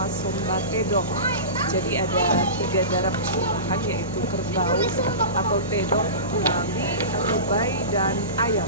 Masomba Tedong. Jadi ada 3 darah persembahan, yaitu kerbau atau tedong, babi atau bayi, dan ayam.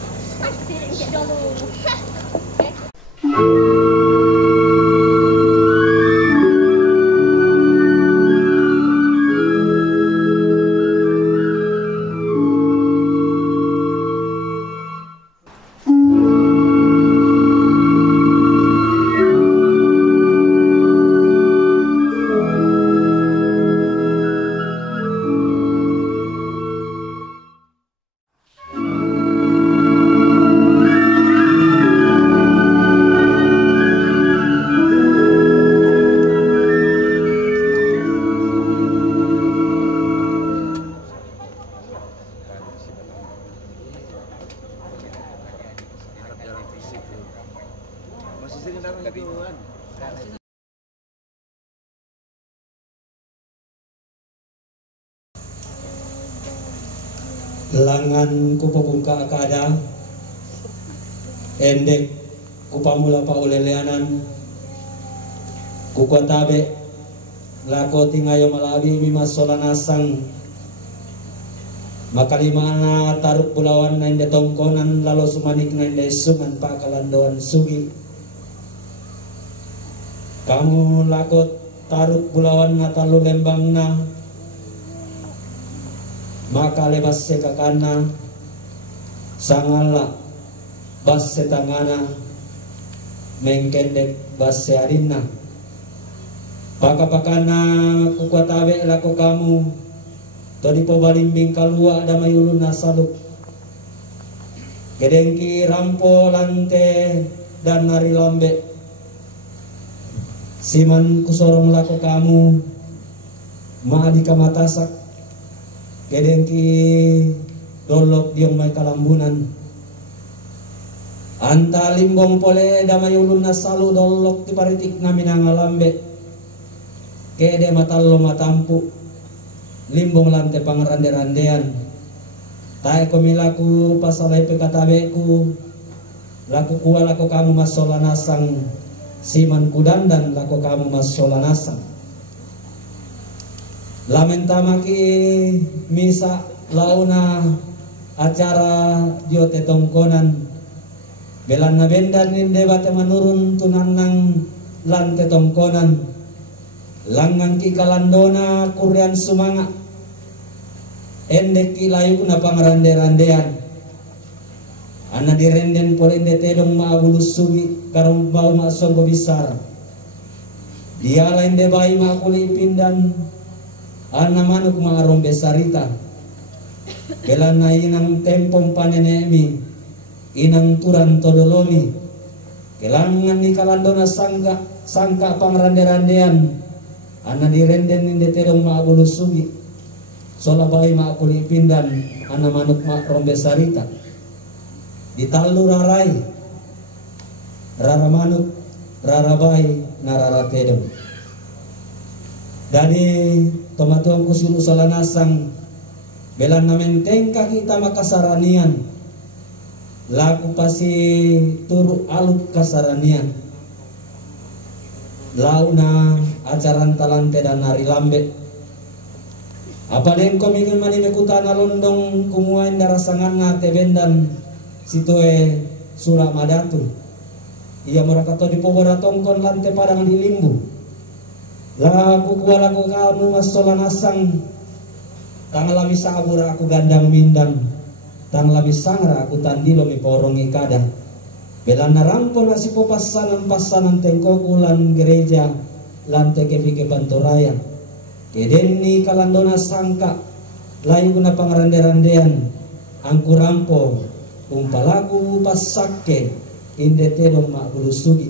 Langan ku pembuka kada endek ku pamula pa uleleanan ku kotabe lako tingayo malabi mimas solanasang makalimana taruk pulawan na inde tongkonan lalo sumanik na inde sungan pa kalandoan sugi kamu lako taruk pulawan na talu lembang na maka lebas se kakana sangala bas se tangana mengkendek bas se arina pakapakana kukwatabe lako kamu tadi po balimbing kalua ada mayulun nasaluk kedengki rampo lante dan nari lambe siman kusorong lako kamu maadi kamatasak kedengki dolok diong may kalambunan anta limbong pole damay ulun na salu dolok ti paritik namin ang alambe kede matallo matampu limbong lante pangrande-randean tae komilaku pasalay pekatabeku laku kuwa lako kamu masolanasang siman kudandan lako kamu masolanasang Lamentama ki misa launa acara diote tongkonan belan na bendan ninde bate manurun tunanang lante tongkonan langang ki kalandona kurian sumanga endek ki layu na pangrande-randean ana direnden polende tedong maabulus sugi karom bau masonggo bisara dia lain de bayi makuli pindan ana manuk maarom besarita belan na inang tempong panenemi inang turan todolomi kelangan ni kalandona sangka pangrande-randean ana direnden inde tedong maabulusugi sola bayi maakuli pindan ana manuk maarom besarita ditalu rarai rara manuk rara bayi na rara tedong dari tomatuang kusulu salanasang belan namen tengka kita makasaranian laku pasi turu aluk kasaranian launa ajaran talante dan nari lambe apa den komingin manime kutana londong kumuain darasangan na tebendan situe Suramadatu iya merakato di pogora tongkon lante padang di limbu laku kuala ku kamu masolanasang tangalami sabura aku gandang mindang tangalami sangra aku tandilo mi porongi kada belan narampo nasi po pasanan tengkokulan gereja lante kepike bantoraya kedeni kalandona sangka layu na pangrande-randean angku rampo umpalaku pasakke inde tedong mak bulusugi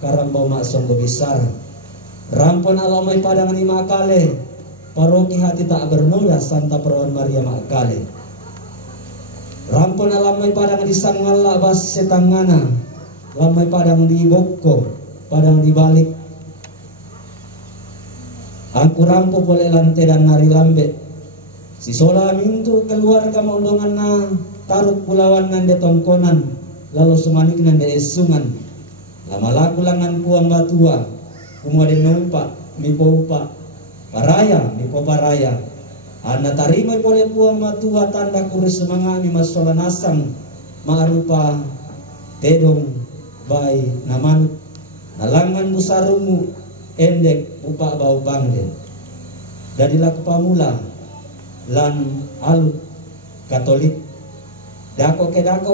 karambau mak songgo bisara rampon alamay padang ni makale paroki hati tak bernoda Santa Perawan Maria makale rampon alamay padang di sangala bas setangana lamay padang di bokko padang di balik angku rampo pole lante dan nari lambe si sola mintu keluarga maundongan na taruk pulawan nande tongkonan lalu sumanik nande esungan lama laku langan puang batua Kemudian nupa mipo upa paraya mipo paraya. Anda tarima pole puang matua tanda kuris semangami masolanasang maarupa tedong bay namanut nalangan musarumu endek upa bau bangden. Dadilah pamula lan alut Katolik dako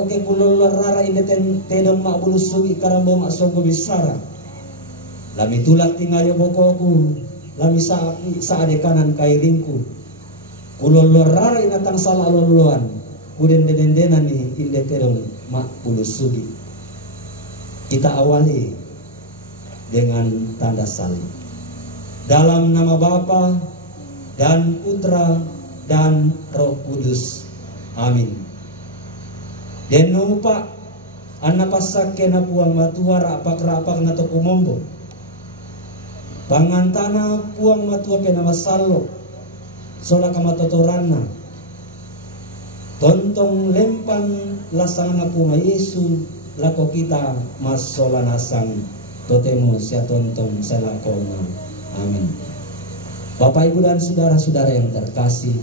ke kulol rara indeten tedong mak bulu sugi karambo mak songgo bisara lami tulak tingayo bokoku lami saade kanan kairingku kulol rara inatang salah loloan kuden dendenan ni inde tedong mak bulu sugi. Kita awali dengan tanda salib dalam nama Bapa dan Putra dan Roh Kudus. Amin. Den nupa anna pasake na puang matua rapak-rapak na to kumombo. Pangantana puang matua pena masalo. Sola kamatotoranna. Tontong lempan lasang na punga Yesu lako kita masola nasang totemo sia tontong salakona. Amin. Bapak Ibu dan saudara-saudara yang terkasih,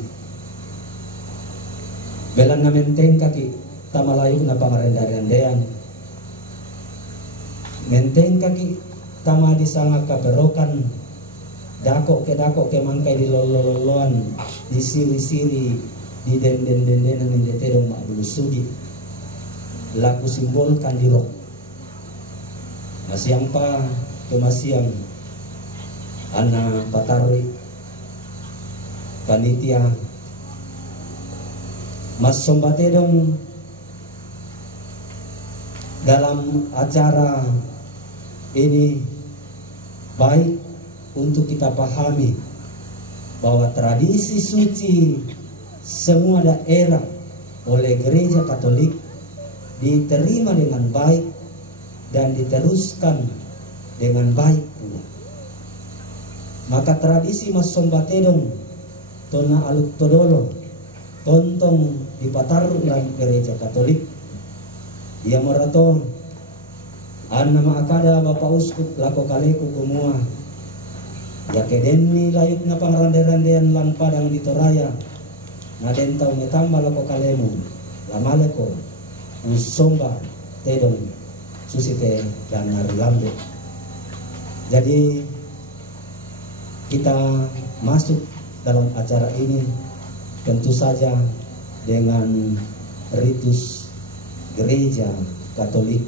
belan na menteng kaki tamalayu na pangarendarendean menteng kaki tama disanga kaberokan dako ke mangkai di lololoan di siri-siri di den-den-dendenan di tetedong mak bulu sugi laku simbolkan di rok masiang pa kemasiang ana patarwi panitia mas sombatedong dalam acara ini baik untuk kita pahami bahwa tradisi suci semua daerah oleh Gereja Katolik diterima dengan baik dan diteruskan dengan baik pula. Maka tradisi Mas Sombatedong Tona Aluk Todolo tontong di Pataru lan Gereja Katolik ia merato anna maakada Bapak Uskup lako kaleku kumua ya kedenni layuk na pangrande-randean lan padang di Toraya na dentau metamba lako kalemu lamaleko usomba tedong susite dan narilambe. Jadi kita masuk dalam acara ini tentu saja dengan ritus Gereja Katolik.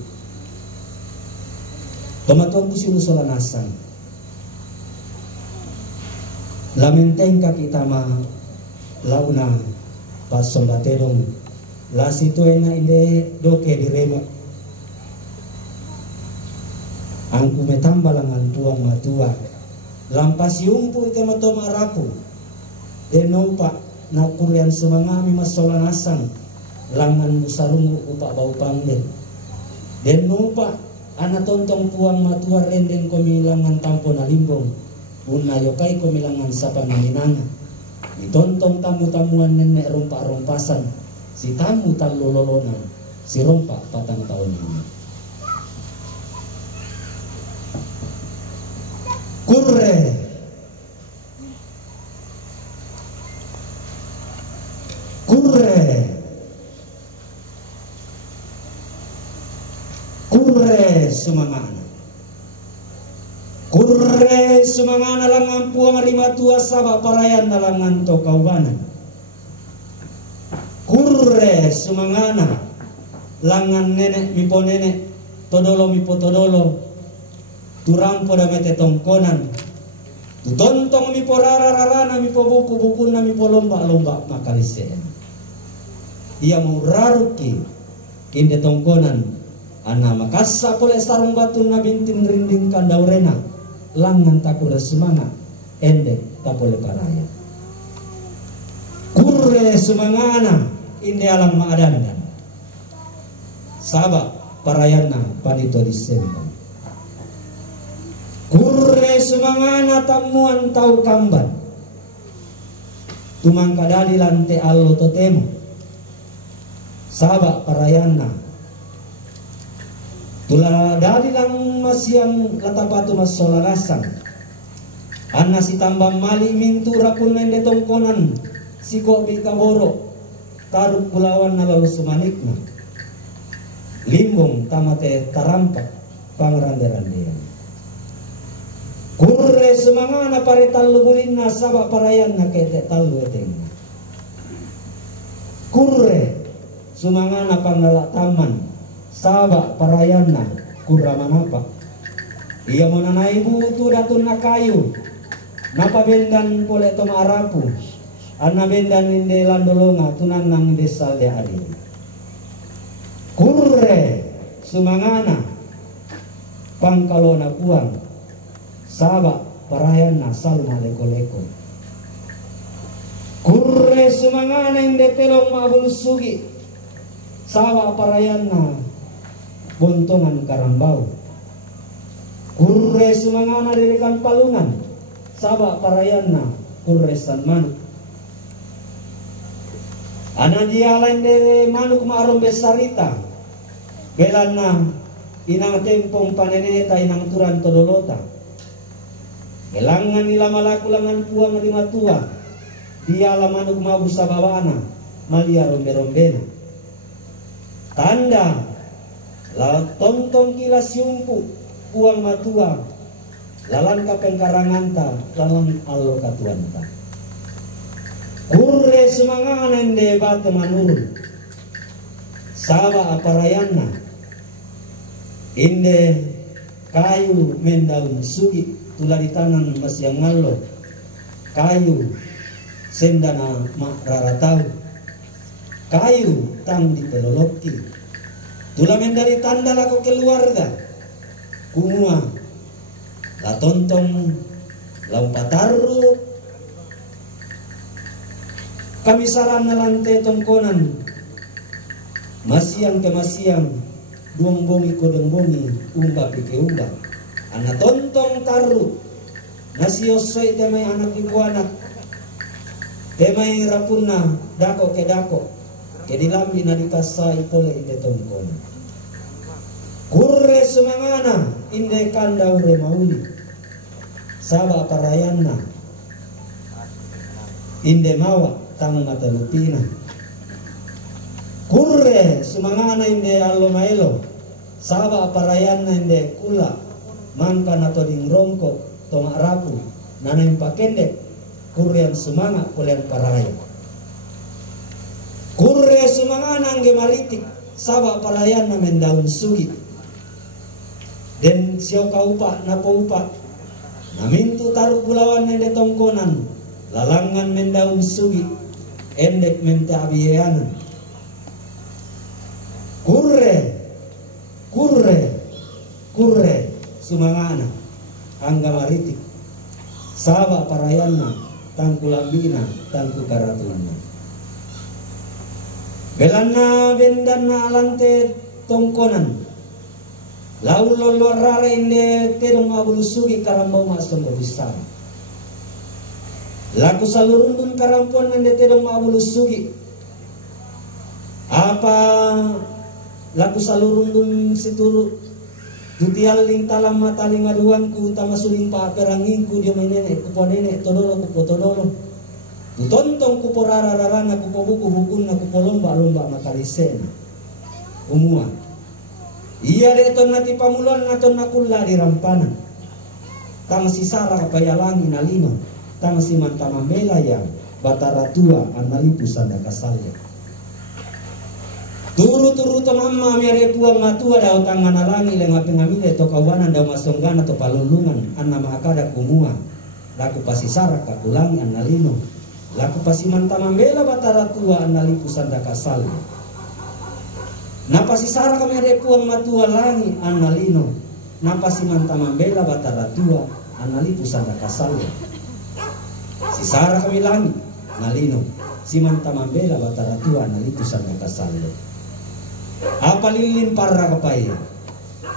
Pematuan kusilu solanasang lamenteng kita ma launa pas sombatedong la situena inde doke direma angku metambalangan tuang matua lampasi umpu ite matoma rapu denopa na kurian semangami masolanasang langan busarungu upak bau pangden den nupa ana tontong puang matua renden komilangan tampo na limbong una yokai komilangan sapa naminanga ditontong tamu-tamuan nenek rompak-rompasan si tamu talololona si rompak patang tahun ini kurre kurre sumangana langan puang rimatua sabak parayan nalangan to kaubanan kurre sumangana langan nenek mipo nenek todolo mipo todolo turampo da mete tongkonan tutontong mipo rara-rarana mipo buku-buku na mipo lomba-lomba makalisen ia muraruki inde tongkonan ana makasa pole sarung batu na bintin rinding kandaurena langan takure semanga endek tapole paraya kurre semangana inde alam maadandan sabak parayana panito disembang kurre semangana tamuan tau kamban tumang kadali lante allo totemo sabak parayana Tula dadilang masyang latapatu mas solarasang. Anna si tambang mali mintu rapun nende tongkonan si kopi kaworo taruk pulawan na lalu sumanikna. Limbong tamate tarampak pangrande-randean. Kurre sumangana pare tallu bulin na saba parayan na kete tallu eteng. Kurre sumangana panggala taman saba parayan na kurra manapa. Iya mo nanay buto datun na kayu. Napabendan pole to maarapu. Anna bendan inde landolonga tunan nang desal de adi. Kurre sumangana pangkalona puang saba parayan na salma leko-leko. Kurre sumangana inde telong mabulusugi saba parayan na buntongan karambau. Kurre sumangana dirikan palungan saba parayan na kurresan manuk. Ana dia lain de manuk maarom besarita. Belan na inang tempong paneneta inang turan todolota. Gelangan nila malakulangan puang lima tua. Dia la manuk mabu sabawana malia rombe-rombena. Tanda la tontong kilas yumpu puang matua. Lalan kapeng karanganta lalan allo katuanta. Kurre sumanganan de bate manurun saba aparayanna inde kayu mendaun sugi tulari tanan masyang ngallo kayu sendana mak raratau kayu tang di peloloki tula mendari tanda lako keluarga kumua la tontong laumpataru kami saran na lante tongkonan masiang ke masiang duong bongi kodong bongi umba pike umba ana tontong taru nasiosoy temay anak ibu anak temay rapuna dako ke dilambi na dikasay pole inde tongkonan kurre sumangana inde kanda ure mauli saba parayanna inde mawa tang matalupina kurre sumangana inde allo maelo saba parayan na inde kula mangka na toding rongko toma rapu nanay pakende kurre sumanga kulen paraya kurre sumangana angge maritik saba parayan na mendaun sugi den sio kaupa na paupa namintu taruh bulawan inde tongkonan lalangan mendaun sugi endek menta abiyanan kurre sumangana angga maritik saba parayanna tangku lambina tangku karatunna belanna bendanna alante tongkonan laul lolor rare inde terong abulusugi karambau masong besar laku salurundun karampon nande tedong maabulusugi apa laku salurundun situru dutial ling talam mata ling aduanku tamasuling pa perangingku dia menene kupo nene todolo kupo todolo tutontong kupo rara-rarana kupo buku hukun na kupo lomba-lomba makalisena umua iya deton nati pamulan naton nakulla di rampanan tang sisara kapayalangi nalino tang si mantamambela yang batara tua analipu sanda kasalya turu-turu tamamma mere puang matua daw tangan alangi lenga pengamile to kawanan daw masonggana to palulungan anna makada kumua laku pasisara kakulangi annalino laku pasiman tamambela batara tua annalipu sanda kasalya napasisara kamere puang matua langi annalino napasiman tamambela batara tua annalipu sanda kasalya si Sara kami langi nalino si mantamambela batara tua nalitu sanda kasallo apa lilin parra kapaya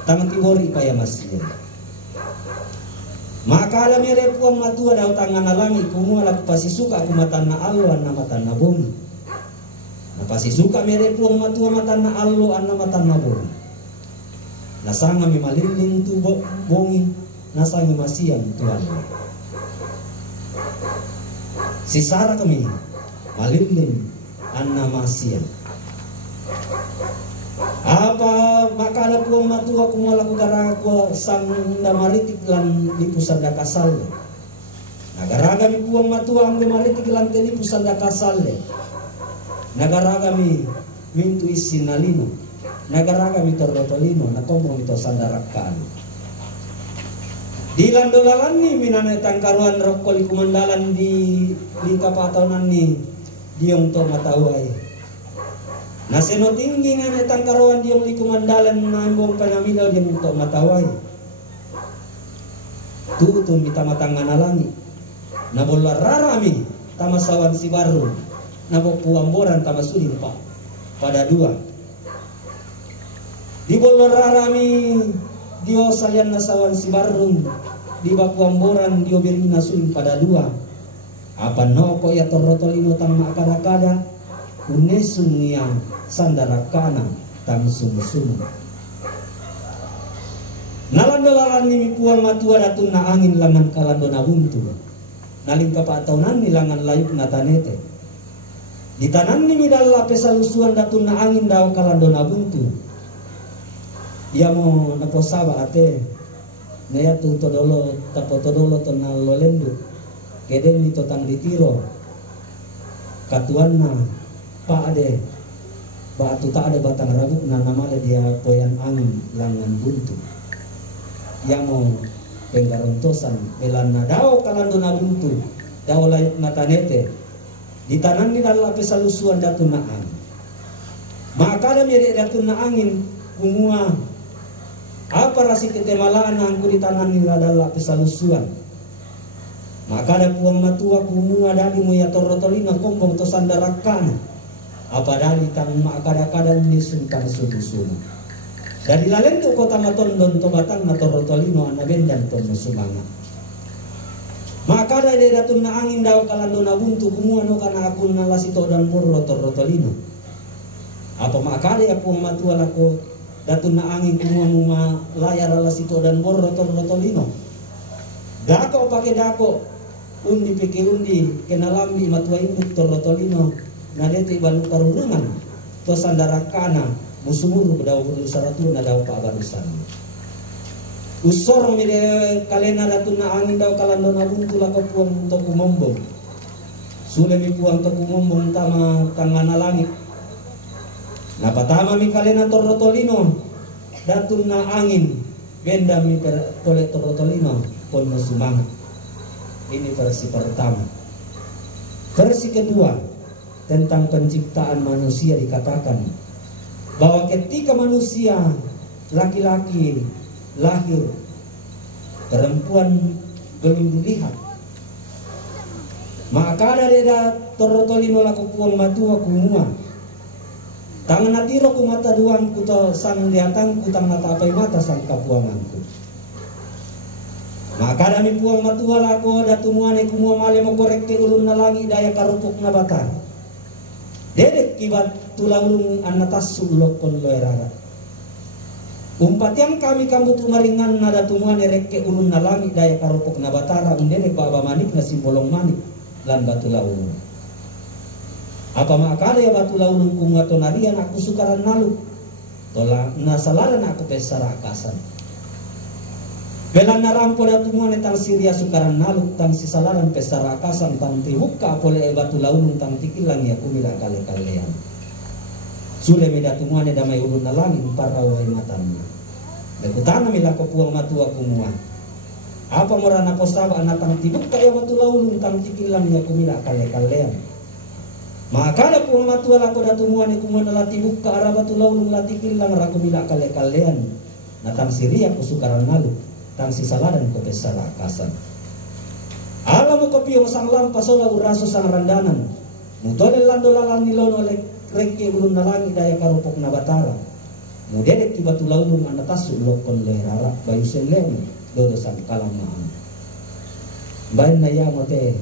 tangan tibori paya masya maka ala mere puang matua daw tangan alangi kumua laku pasi suka aku matan na allo anna matan na bongi na pasi suka mere puang matua matan na allo anna matan na bongi nasanga mi malilin tu bongi, nasanga masiam Tuhan. Sisara kami malilin anna masiam. Apa maka ada puang matua kumala kugara ko sang damaritik lan lipusanda kasalle. Nagaraga mi puang matua ang damaritik lan lipusanda kasalle. Nagaraga mi mintu isinalino. Nagaraga mi torrotolino na komong ito sandarakkaan. Di landolalan ni minanay tangkaruan rokkoli kumandalan di kapatawanan ni diong to mataway. Naseno tinggi nga na tangkaruan diong likumandalan na ambong panamilaw diong to mataway. Tutun mi tamatanga na langit. Nabola rarami tamasawan si baru. Nabopuamboran tamasudin pa. Pada dua. Di bola rarami dio salian nasawan si barung. Di bapuamboran dio biring nasuling pada dua. Apa no ko ya torrotolino tang makada-kada. Unesung niya sandarakana tang sumusumu. Nalandolalan ni puang matua datun na angin langan kalando na buntu. Naling kapataunan nilangan layuk na tanete. Ditanan ni midalla pesalusuan datun na angin daw kalando na buntu. Dia mo naposaba ate. Naya tu todolo tapotodolo to na lolendo. Keden ni totang ditiro. Katuan na pa ade batu tak ada batang rabuk na namale dia poyan angin langan buntu yang mau penggarontosan belana dao kalando na buntu dao layuk na tanete ditanan ni dalla pesalusuan datu na angin maka ada mere datu na angin kumua apa rasi ketemalaan angku ditanan ni dalla pesalusuan maka ada puang matua kumua dadi mo ya torrotolina kombong to sandarakana apa dari tang makada-kada ni sungkan sudu-sudu. Dari lalento kota matondon to batang na torrotolino anabendan to musumanga. Maka dari datun na angin daw kalando na buntu kumua no kana akun na lasito dan burro torrotolino. Apa makada ya puang matua lako datun na angin kumua muma layar lasito dan burro torrotolino. Dako pakai dako undi peke undi kenalambi matua induk torrotolino. Nadete balu karurungan to sandarakana musumuru daw saratu na daw paabarusan usor mi de kalena datun na angin daw kalando na buntu la puang to kumombong sule mi puang to kumombong tama tangana langit na patama mi kalena torrotolino datun na angin benda mi tole torrotolino pon sumangat. Ini versi pertama. Versi kedua tentang penciptaan manusia dikatakan bahwa ketika manusia laki-laki lahir perempuan belum dilihat maka dari torrotolino laku puang matua kumua tangan natiro kumata duang kuto sang diatang kutang natapai mata sang kapuanganku maka dami puang matua laku datumuane kumua male mokorek ke ulun na langi daya karupuk na batar dedek kibat tulawulung anatas sulok kon loerara. Umpat yang kami kambut umaringan nada tumuan ereke ulun na langit daya karopok na batara undedek baba manik na simbolong manik lan batu laulung. Apa makada ya batu laulung kumato narian aku sukaran nalu tola nasalaran aku pesara akasan. Belan narampo na tumuan etang siria sukaran nalu tang sisalaran pesara akasan tang tibukka apole batu laulung tang tikilang ya kumila kale-kalean. Sule mi datumuan damai ulun na langit para wai matanna. Bekutana mi lako puang matua kumua. Apa morana posaba anatang tibukka ya batu laulung tang tikilang ya kumila kale-kalean. Maka ada puang matua lako datumuan kumua na tibukka ara batu laulung latikilang ra kumila kale-kalean. Natang siria kusukaran nalu. Tang sisaladan ko pesara akasan. Alam mo kopiyong sang lampas ola uraso sang randanan. Mutone lando lalang nilono oleh reke ulun na langi daya karupok na batara. Mudedek tiba tulaulung anatas ulokon lerara bayu selem dodo sang kalamaan. Bain na ya mote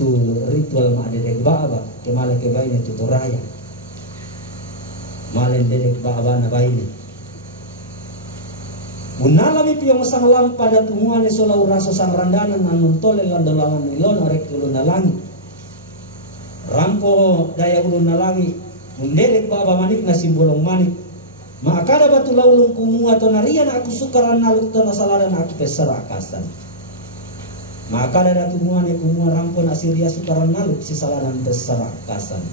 tu ritual ma dedek baaba kemale ke baine tutoraya. Malen dedek baaba na baine. Unalami piyong sang lampada tumuan isola uraso sang randanan anun tole landalangan ilon arek ulun nalangi. Rampo daya ulun nalangi munderek baba manik na simbolong manik. Maka batu laulung kumua to narian aku sukaran naluk to nasalaran aku pesara akasan. Maka ada tumuan kumua rampo nasiria sukaran naluk si salaran pesara akasan.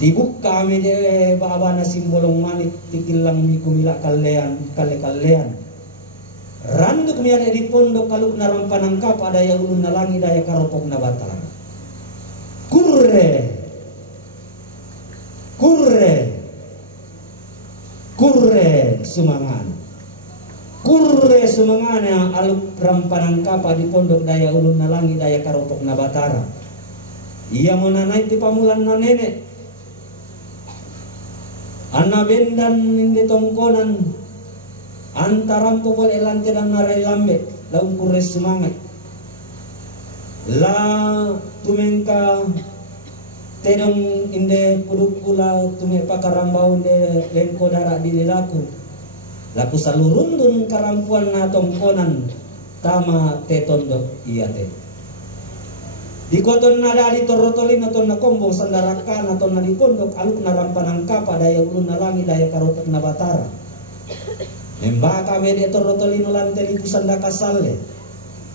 Tibuk kami de baba na simbolong manik tikilang mi kumila kalean kale-kalean. Randuk mi ada di pondok kaluk narampanang kap ada yang ulun nalangi daya karopok na batara. Kurre sumangan. Kurre sumangan yang aluk rampanang kap di pondok daya ulun nalangi daya karopok na batara. Ia menanai ti pamulan na nenek. Anna bendan indi tongkonan antaram pokol elante dan narai lambe laung kures semangat la tumengka tedong inde pudukula tume pakarambau de lengko darak di lilaku laku salurundun karampuan na tongkonan tama tetondok iya te di koton nada di torotolin atau na kombong sandarakan atau na di pondok aluk na rampanang kapa daya ulun nalangi daya karotok na batara membaka mede torotolin ulan teli pusandaka sale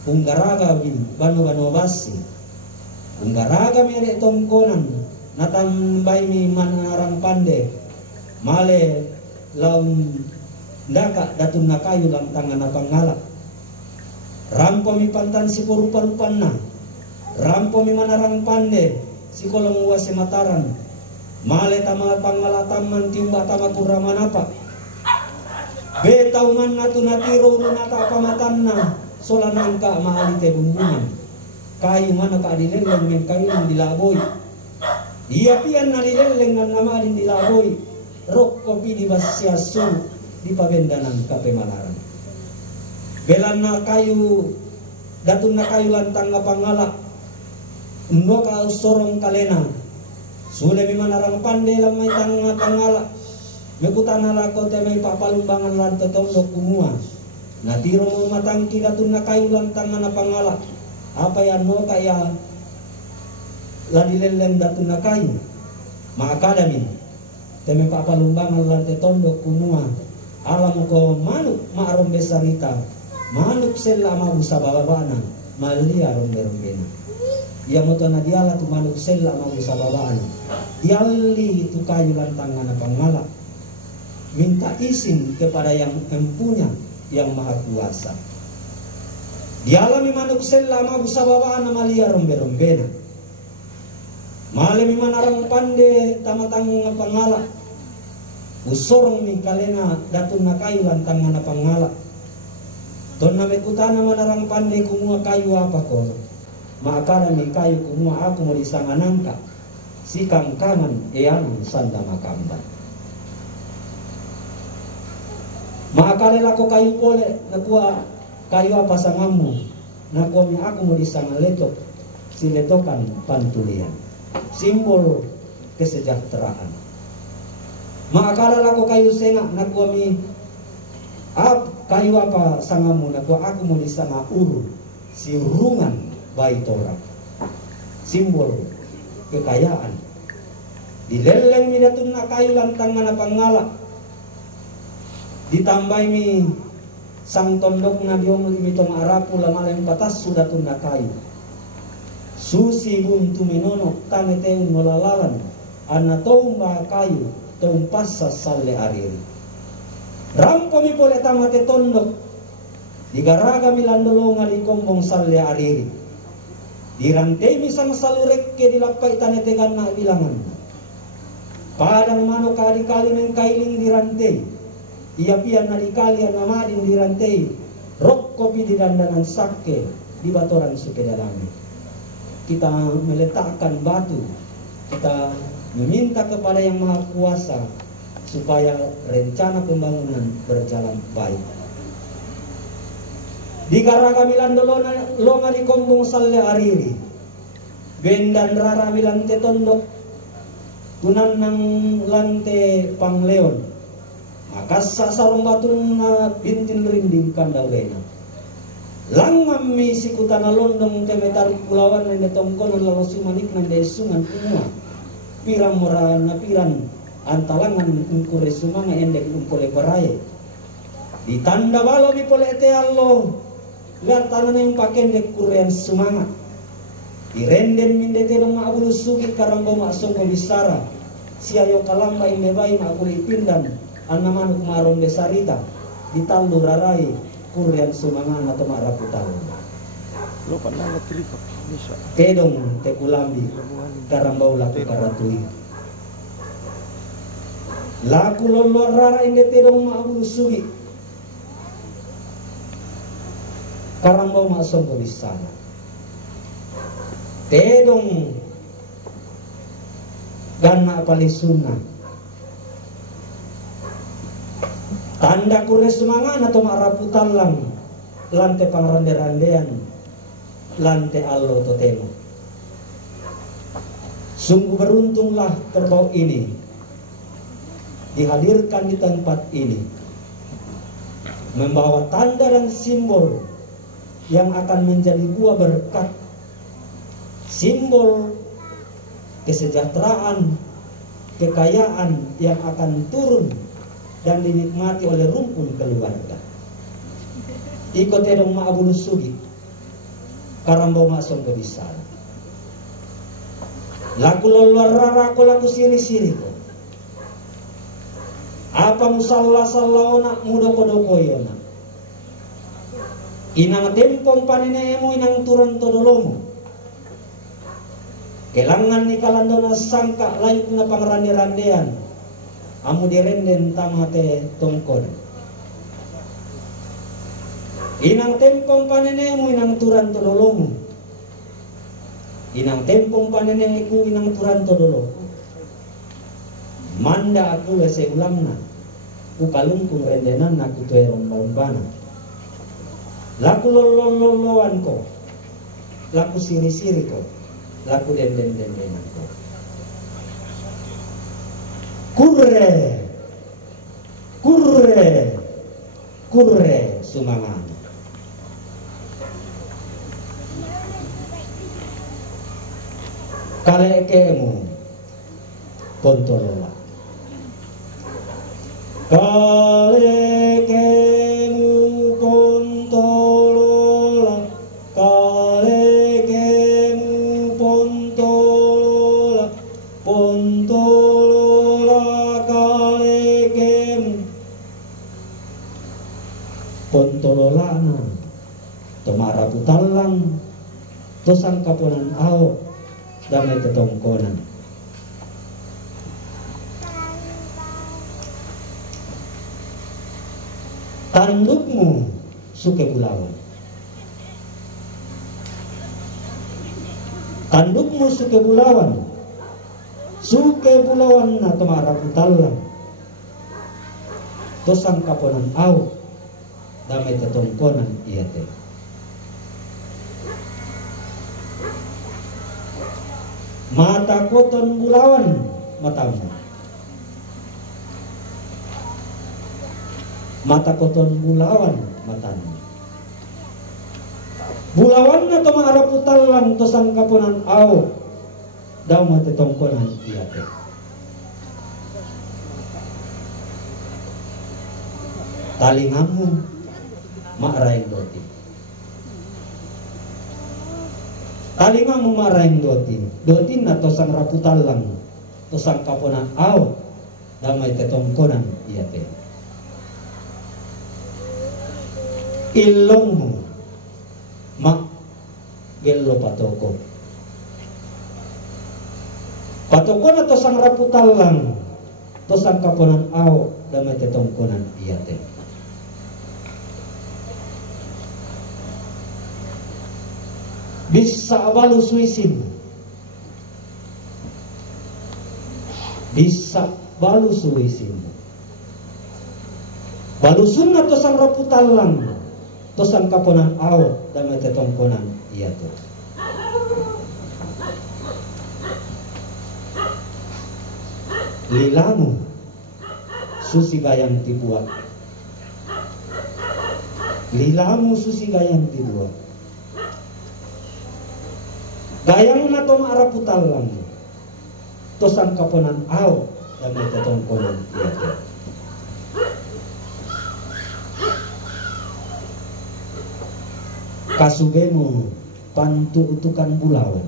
unggaraga banu basi unggaraga mede tongkonan natambay mi manarang pande male laun ndaka datun na kayu lang tangan na pangalak rampo mi pantan si porupa-rupan na rampo mi manarang pande si kolong uwase mataran male tama pangalataman tiumba tama kuramanapa betau man natu natiro nata pamatanna solanangka maalite bumbungan kayu mana ka adileleng men kayu ng dilaboy iya pian nalileleng ng namadin dilaboy rok kopi di basyasu di pabendanan kape malaran belan na kayu datun na kayu lantang nga pangalak undo ka sorong kalena sule mi manarang pande lamay tangala mekutana lako te may papalumbangan lanto tondok kumua natiro mo matangki datun na kayu lantang na pangala apa yan no kaya ladilelen datun na kayu maakadami te may papalumbangan lanto tondok kumua alam ko manuk maarom besarita manuk sela mabusa bababana malia rombe-rombena ia moto na diala tu manuk sela mau sababaan diali itu kayu lantangan na pangala minta izin kepada yang empunya yang maha kuasa diala mi manuk sela mau sababaan malia rombe-rombena male mi manarang pande tamatang na pangala usorong mi kalena datun na kayu lantangan na pangala ton na mekutana manarang pande kumua kayu apa ko maka ni kayu kumua aku mau disanganangka si kangkangan eang sanda makamban maka lako kayu pole nakua kayu apa sangamu nakua mi aku mau disangan letok si letokan pantulian simbol kesejahteraan maka lako kayu senga nakua mi kayu apa sangamu nakua aku mau disanga uru si rungan bayi torak simbol kekayaan dileleng mi datun na kayu lantangan na pangala ditambah mi sang tondok na diom limitong arapu lamaleng patas sudah tun na kayu susi buntu minono tane teun molalalan anna tomba kayu teun passa salle ariri rampo mi pole tamate tondok digaraga mi landolonga di kombong salle ariri dirantai misang salurek ke dilapai tanetegan na bilangan padang mano kali-kali mengkailing dirantai ia pian na dikalian namadin dirantai rok kopi di dandanan sake di batoran sukedalami kita meletakkan batu kita meminta kepada yang maha kuasa supaya rencana pembangunan berjalan baik di garaga milando longa di kombong salle ariri bendan rara milante tondok tunan nang lante pangleon maka sarong batun na bintin rinding kandawena langam mi sikutana londong temetar pulauan nende tongkonan lawas sumanik nende sungan kumua pirang mora na piran antalangan ungkure sumanga endek umpole paraye ditanda balo mi pole te allo lihat tanah yang pakai dek kurean sumanga irenden minde tedong maabulu sugi karang bau maksong bisara siayo kalamba inde bayi maabuli pindan anamanuk marong besarita ditaldu rarai kurean sumanga atau maraputal lo pernah ngetri bisa tedong tekulambi karang bau laku karatui laku lolor rara inde tedong maabulu sugi karang bau maksong bisara tedong gana palisuna tanda kure semangan atau maraputalang lante pangrande-randean lante allo totemo sungguh beruntunglah kerbau ini dihadirkan di tempat ini membawa tanda dan simbol yang akan menjadi buah berkat simbol kesejahteraan, kekayaan yang akan turun dan dinikmati oleh rumpun keluarga. Iko tedong maabulu sugi, karambau masong kebisar. Laku loluar rara ko laku siri-siri ko. Apa musalla sallaona mudo kodokoyona. Inang tempong panine emo inang turun todolomo. Kelangan ni kalandona sangka layuk na pangrande-randean amu direnden tamate tongkon inang tempong panenemu inang turan todolomu inang tempong paneneku inang turan todolo manda aku lese ulamna ku kalungkung rendenan aku tuwe romba-rombana laku lololoan ko laku siri-siri ko laku den-den-den-denan ko kurre sumangan kalekemu pontolola kalekemu pontolola pontololana tomara putalang tosang kaponan ao damai tetongkonan tandukmu suke bulawan tandukmu suke bulawan na tomara putalang tosang kaponan ao damai tetongkonan iya teh mata koton bulawan matamu mata koton bulawan matamu bulawan na toma araputalang tosang kaponan ao damai tetongkonan iya teh talingamu maraing doti talingamu maraing doti na tosang raputalang tosang kaponan ao damai tetongkonan iya teh ilongmu mak gelo patoko na tosang raputalang tosang kaponan ao damai tetongkonan iya teh bisa balu suisin balusun na tosang raputalang tosang kaponan ao damai tetongkonan iya tuh lilamu susi gayang tibuak. Lilamu susi gayang tibuak. Gayang na to maaraputalang. Tosang kaponan aw damay tatongkonan tiyate. Kasugemo pantuutukan bulawan.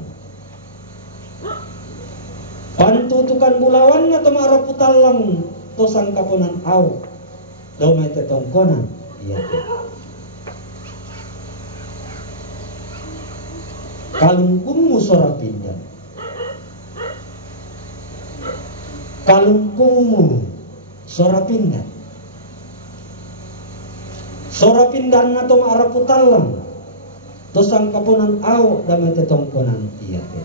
Pantuutukan bulawan na tumaraputalang tosang kaponan aw daw may tetongkonan iyate. Kalungkung mo sorapindan. Kalungkung mo sorapindan. Sorapindan na tumaraputalang tosang kaponan aw damay tetongkonan iyate.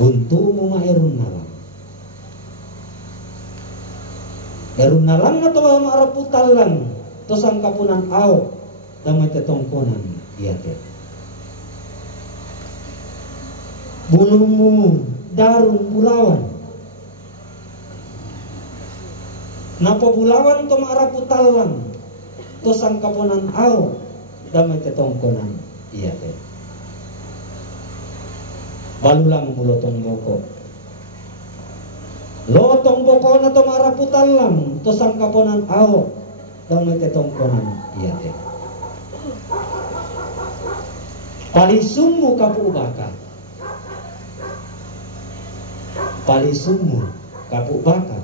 Guntu mo maerun na lang. Erun na lang na to maaraputal lang tosang kaponan aw damay tetongkonan iyate. Bulong mo darong bulawan. Napabulawan to maaraputal lang tosang kaponan aw damay tetongkonan iyate. Balulang mulotong boko. Lotong boko na to maraputan lang tosang kaponan aw damay tetongkonan iyate. Palisumu kapu baka. Palisumu kapu baka.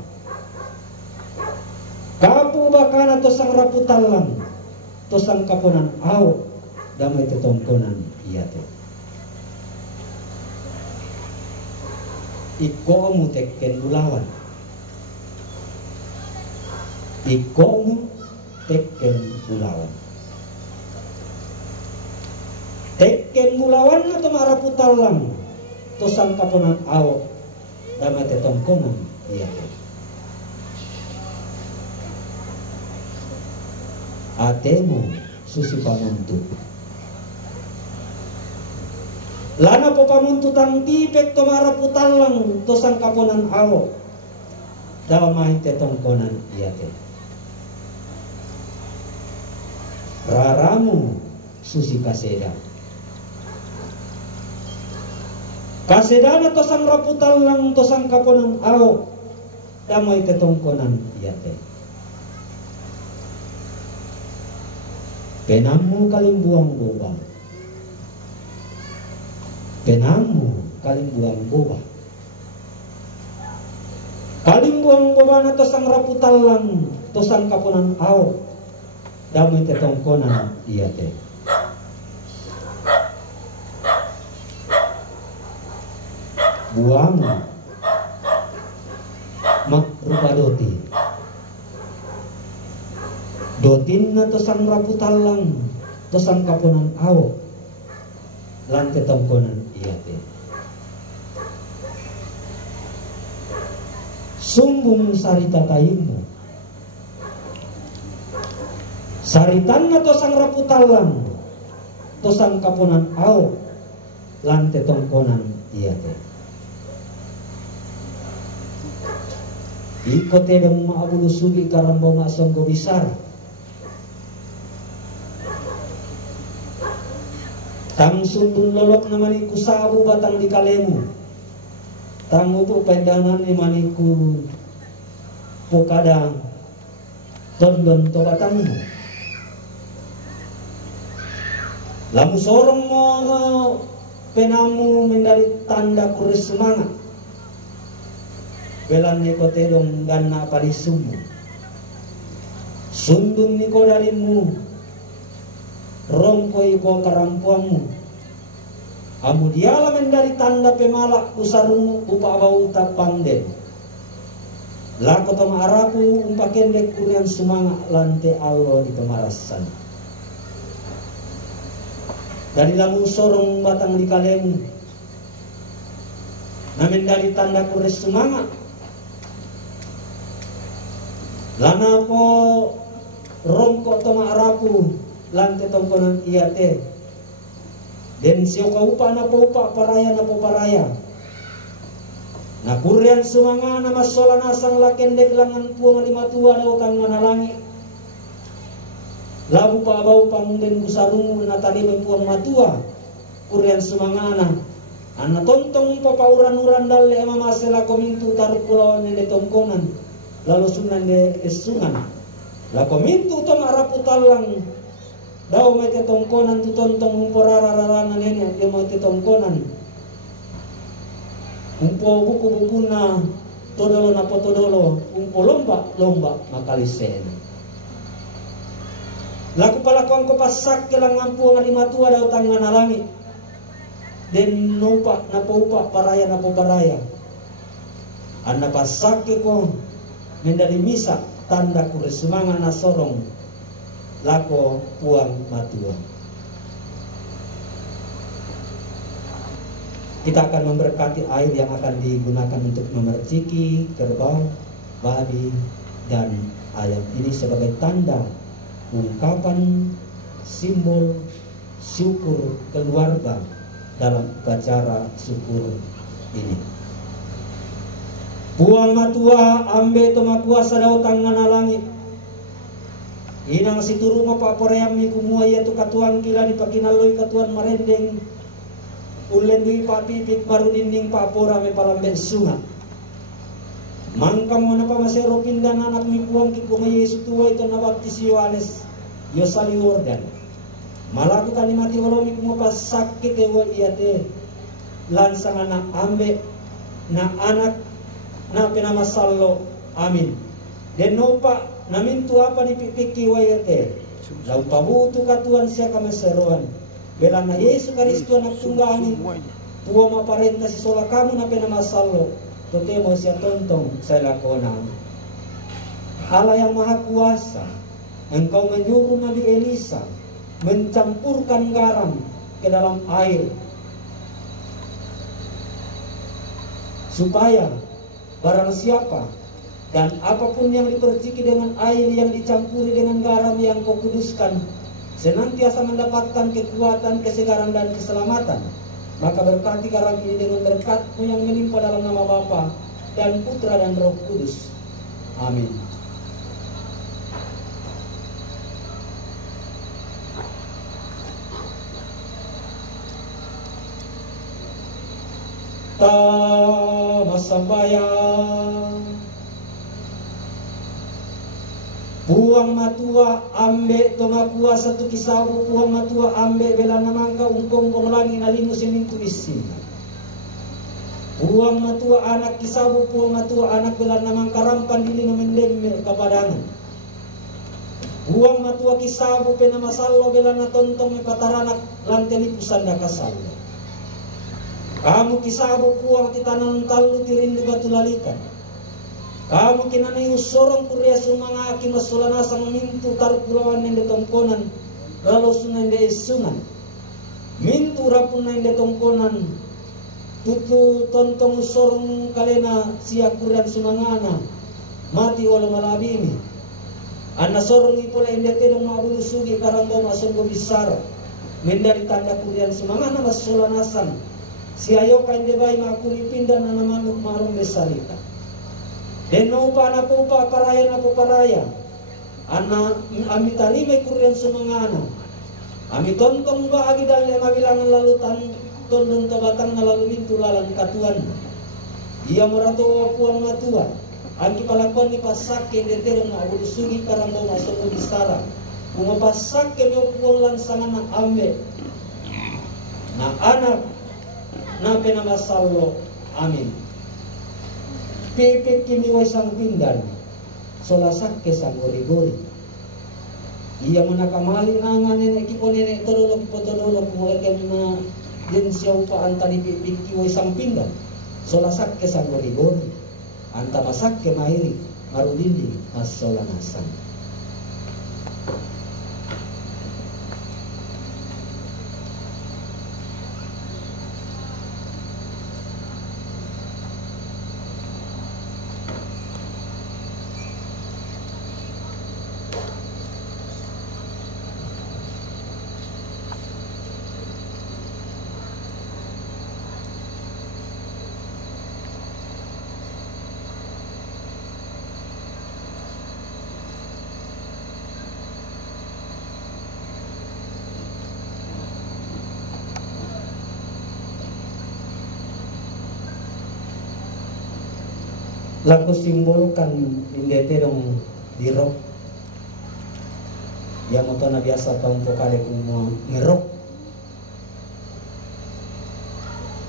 Kapu baka na tosang raputan lang tosang kaponan aw damay tetongkonan iyate. Iko mo tekken bulawan. Iko mo tekken bulawan. Tekken bulawan na tumaraputal lang tosang kaponan aw damay tetongkonan iyate. Atemo susi pamuntu. Lana po pamuntutang tipek tumaraputan lang tosang kaponan aw damay tetongkonan iyate. Raramu susi kaseda. Kaseda na tosang raputan lang tosang kaponan aw damay tetongkonan iyate. Penamu kalimbuang bobang. Penamu kalimbuang boba. Kalimbuang boba na tosang raputan lang tosang kaponan aw damay tetongkonan iyate. Buang mak rupa doti. Dotin na tosang raputan lang tosang kaponan aw lan tetongkonan iyate. Sumbung sarita tayinmu. Saritan na tosang raputan lang tosang kaponan aw lan tetongkonan iyate. Ikote dong maabulusugi karambaw masong gobisar. Tang sundun lolok na maniku sabu batang di kalemu. Tang upo pendangan ni maniku pokada tondon to batangmu. Lamu sorong mo penamu mendari tanda kuris semangat. Belan niko tedong ganna parisumu. Sundun niko darimu. Rongkoi ko karampuangmu. Amu diala mendari tanda pemalak usarumu upa bau tapangden. Lako toma arapu umpakendek kurian semangat lante allo di pemarasan. Dari lamu sorong batang di kalemu. Namen dari tanda kuris semangat. Lana po rongko toma arapu lante tongkonan iyate. Den siyo kaupa na po upa paraya na po paraya. Na kurian sumangana masolana sang lakendek langan puang lima tua daw tangan halangi. Labu pa bau pangden busarungu na tarime puang matua. Kurian sumangana ana tontong papauran-uran dalle mamasela komintu taruk pulauan nende tongkonan. Lalu sunan de esungan. La komintu to maraputalang daw may tongkonan tu tontong porarararana nene dia may tongkonan. Umpo buku-buku na todolo na potodolo, umpo lomba makalisen. Laku palakuan ko pasak kelang ngampu nga lima tua daw tangan na langit. Den nupa na paupa paraya na po paraya. Anda pasak ko mendali misa tanda kuresumanga na sorong lako puang matua. Kita akan memberkati air yang akan digunakan untuk memerciki kerbau, babi, dan ayam. Ini sebagai tanda ungkapan simbol syukur keluarga dalam upacara syukur ini. Puang matua ambe toma kuasa dau tangan langit. Inang situru mapa poreami kumua ya tu katuan kila di pakinaloi katuan marendeng. Ulen dui papi pik baru dinding papora me palamben sunga. Mangka mo na pa masero pindan anak mi puang ki kuma Yesu tua itu na baptis Yohanes yo sali Yordan. Malaku kan mati olomi kuma pas sakit ewa iate lansang anak ambe na anak na penama sallo amin. Den nopa namintu apa di pipiki wa iate. Lau pabutu katuan sia kamaseroan. Belana Yesu Kristo anak tunggangi tuwa maparenta si sola kamu na penamasalo totemo siya tontong sa lakona. Allah yang maha kuasa, engkau menyuruh Nabi Elisa mencampurkan garam ke dalam air supaya barang siapa dan apapun yang diperciki dengan air yang dicampuri dengan garam yang kau kuduskan senantiasa mendapatkan kekuatan, kesegaran, dan keselamatan. Maka berkati garam ini dengan berkat-Mu yang menimpa dalam nama Bapa dan Putra dan Roh Kudus. Amin. Tamasambayang puang matua ambe tonga kuasa tu kisabu puang matua ambe bela namangka umpong langi nalinu simintu isina. Puang matua anak kisabu puang matua anak bela namangka rampan dilinu mendemme kapadangan. Puang matua kisabu penama sallo bela natontong me pataranak lanteni pusanda kasallo. Kamu kisabu puang titanan talu tirindu batu lalikan. Kamu kinani usorong kuria sumanga aki masolana sang mintu taruh pulauan nende tongkonan lalu sunan de sungan mintu rapun nende tongkonan tutu tontong usorong kalena sia kurian sumangana mati wala malabimi anna sorong ipola ende tedong mabulu sugi karanggo masonggo bisara mendari tanda kurian sumangana masolana sang siayo kainde bai makuli pindan nana manuk marong besarita. Denopa na pupa paraya na puparaya ana ami tarime kurian sumangana ami tontong baagi dalle mabilangan lalutan tondong kabatang na lalu bintu lalan katuan ia murato puang matua angki palakuan ni pasake deterong na abulu sugi karanggo masuk bisara bunga pasake ni puang lansangan na ambe na anak na penamasallo amin. Pipit kini wasang pindan solasak kesang gori-gori iya manakamali nangan nenek kipo nenek todolo kipo todolo kumulakan na din siya upaan tadi pipit ki wasang pindan solasak kesang gori-gori anta masak ke mairi marulindi mas solanasan. laku simbolkan indete dong dirok ya moto na biasa taong pokade kumo ngerok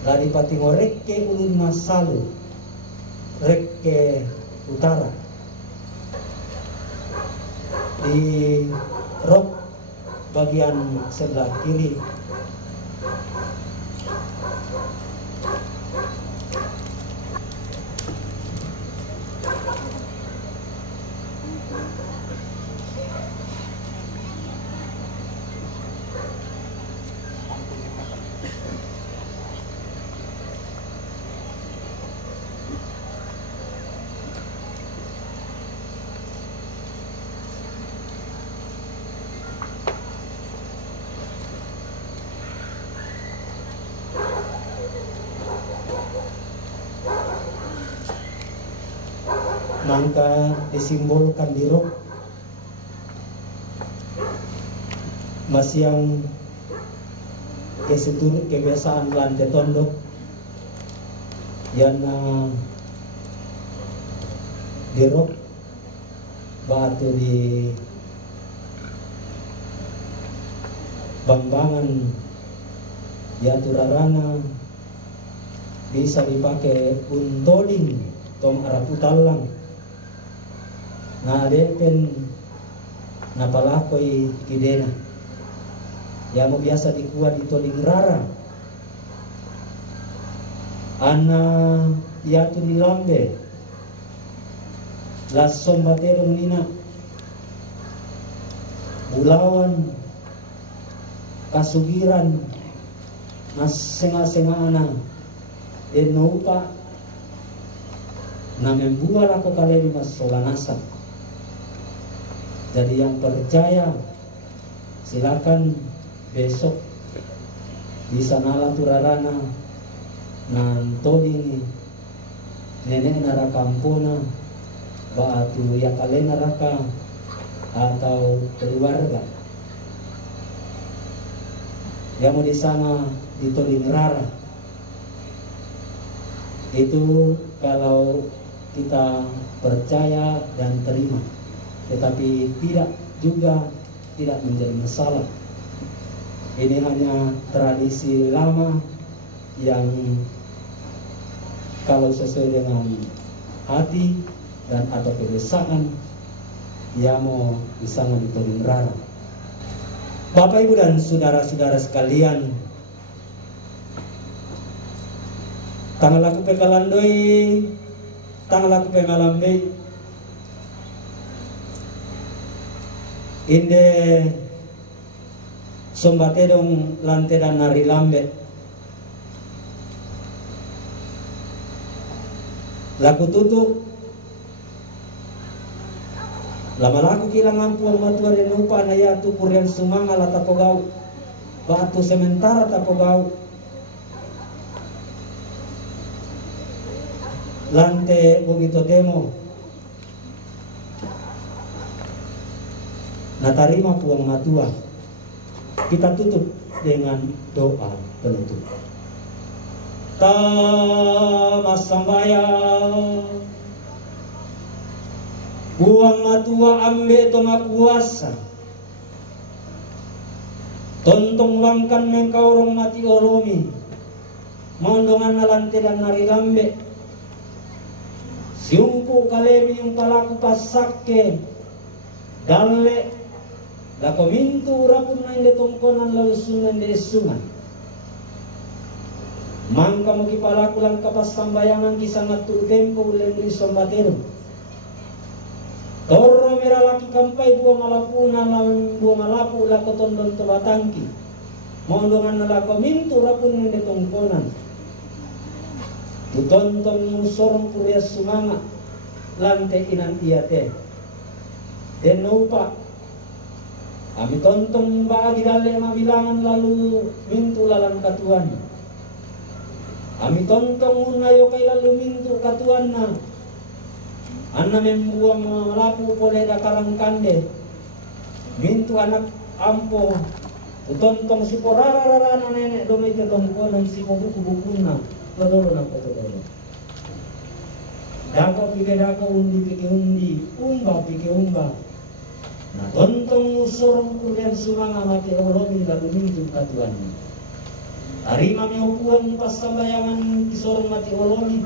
lari pati ngorek ke ulun masalu rek ke utara di rok bagian sebelah kiri. Mangka disimbolkan di rok masyang kesetur kebiasaan lantai tondok yang di rok batu di bambangan ya turarana bisa dipakai untoding tong araputalang na depen napalakoi kidena ya mo biasa dikuat ito lingrara ana yatu di lambe las sombaterong nina bulawan kasugiran mas senga-sengaana enopa na membual ako kalemi mas solanasa. Jadi yang percaya silakan besok bisa nala turarana nantoding nenek narakampuna batu ya kalian naraka atau keluarga yang mau di sana ditoding rara itu kalau kita percaya dan terima, tetapi tidak menjadi masalah. Ini hanya tradisi lama yang kalau sesuai dengan hati dan atau kebiasaan ya mau bisa ditolong rara. Bapak Ibu dan saudara-saudara sekalian, tanggal aku pekalandoi, tanggal aku pengalambe, inde sombatedong lante dan nari lambe, laku tutup, lama laku kilang ampuang matua dan lupa nayatu kurian sumangala tapogau, batu sementara tapogau. Lante begitu temo natarima puang matua, kita tutup dengan doa penutup. Tamasambaya puang matua ambe toma kuasa tontong wangkan mengkaurong mati olomi mondongan nalante dan nari lambe siumpu kalemi yung palaku pasake dalle lako mintu rapun na inde tongkonan lalusunan de sungan mangka mo kipalaku lang kapas sambayangan kisangat tu tempo lendri sombatero torro meralaki kampai buang malapuna lang buang malapu lako tondon to batangki mondongan na lako mintu rapun inde tongkonan tutontong sorong kuria sumanga lante inan iate den upa ami tontong bagi dalle mabilangan lalu mintu lalang katuan ami tontong unayo kay lalu mintu katuan na anna membuang malapu pole da karangkande mintu anak ampo tutontong si porararara nenek domay tetongko dan si buku-bukuna Todolo na po todolo. Dako pike dako, undi pike undi, umba pike umba. Nah tontong usorong kurian sumanga mati olomi lalu mintu katuan. Tarima mi opuang pas sambayangan kisorong mati olomi.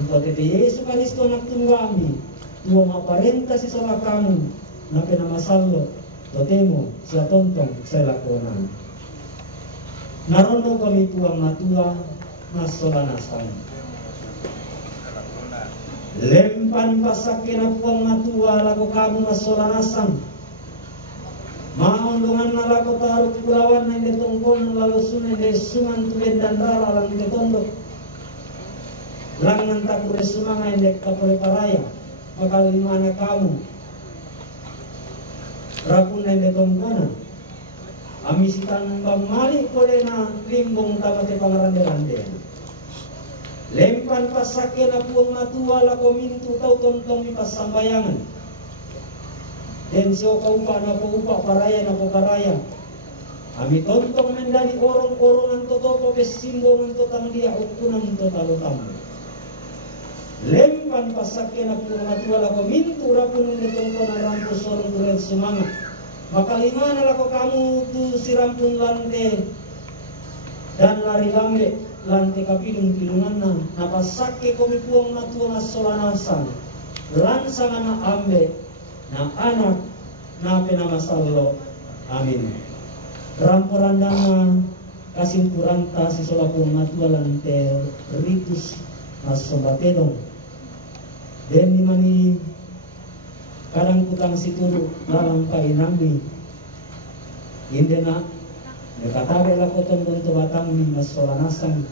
Untuk tete Yesus Kristo nak tunggami. Tuwa maparenta si salah kamu. Nape nama sallo. Totemo siya tontong saya lakonan. Narondo kami puang matua nasolanasan. Lempan pasakin na puang matua lako kamu nasolanasan. Maondongan na lako taruh pulawan na hindi tungkon lalu sunan de sungan tulen dan rara lang ketondok. Langan takure sumanga hindi kapole paraya. Makalimana kamu. Rapun na hindi tungkonan. Amisitan bamali kole na limbong tamate pangarande-rande. Lempan pasake na puang matua lako mintu tau tontong mi pasambayangan. Den siyo kaupa na paupa paraya na paraya. Ami tontong mendali orong-orongan to topo besimbongan to tang dia ukunan to talutam. Lempan pasake na puang matua lako mintu rapun ni tongko na rampo sorong duren semangat. Makalimana lako kamu tu sirampung lante dan lari lambe. Lantai kapilung-pilungan na napasake komi puang matua masolanasan lansang anak ambe na anak na penamasallo amin. Ramporandana kasimpuranta si sola puang matua lantai ritus masobatedong den mani kadang kutang situru lalang painambi indena katabe lako tondon to batangmi masolanasan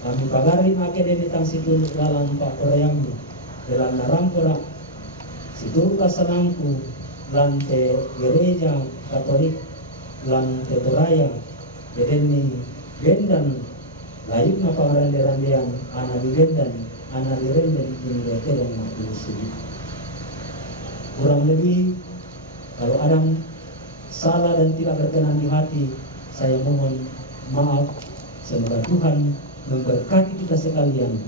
kami pagari make de tang situ lalang pa korayambi delan narampura situ kasanangku lante gereja katolik lante toraya bedeni bendan layuk na pangarande-randean ana di bendan ana di renden inde kedong makusudi. Kurang lebih kalau ada salah dan tidak berkenan di hati, saya mohon maaf. Semoga Tuhan memberkati kita sekalian.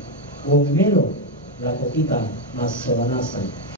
Wong melo lako kita masolanasan.